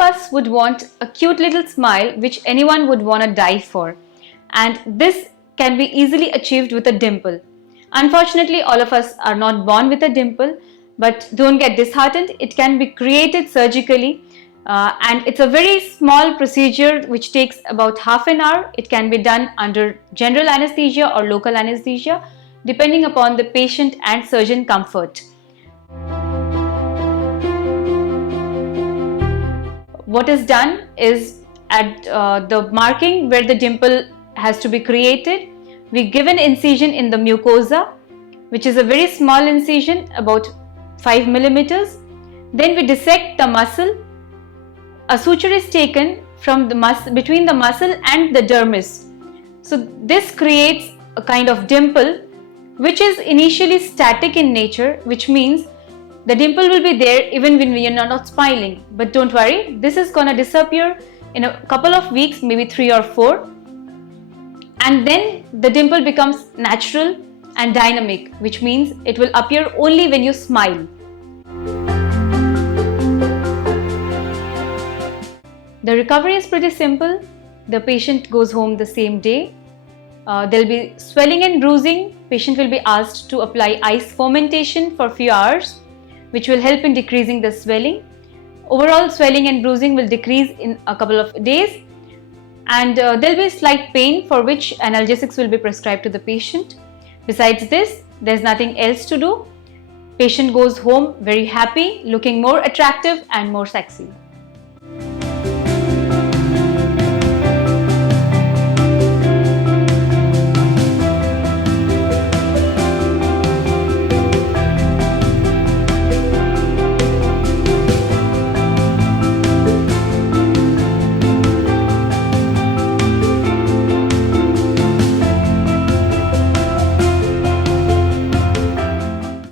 of us would want a cute little smile which anyone would want to die for, and this can be easily achieved with a dimple. Unfortunately, all of us are not born with a dimple, but don't get disheartened. It can be created surgically, and it's a very small procedure which takes about half an hour. It can be done under general anesthesia or local anesthesia, depending upon the patient and surgeon comfort. What is done is, at the marking where the dimple has to be created, we give an incision in the mucosa, which is a very small incision, about 5 millimeters. Then we dissect the muscle. A suture is taken from the muscle, between the muscle and the dermis. So this creates a kind of dimple which is initially static in nature, which means the dimple will be there even when we are not smiling. But don't worry, this is gonna disappear in a couple of weeks, maybe 3 or 4. And then the dimple becomes natural and dynamic, which means it will appear only when you smile. The recovery is pretty simple. The patient goes home the same day. There will be swelling and bruising. Patient will be asked to apply ice fomentation for a few hours, which will help in decreasing the swelling. Overall swelling and bruising will decrease in a couple of days, and there will be slight pain for which analgesics will be prescribed to the patient. Besides this, there is nothing else to do. Patient goes home very happy, looking more attractive and more sexy.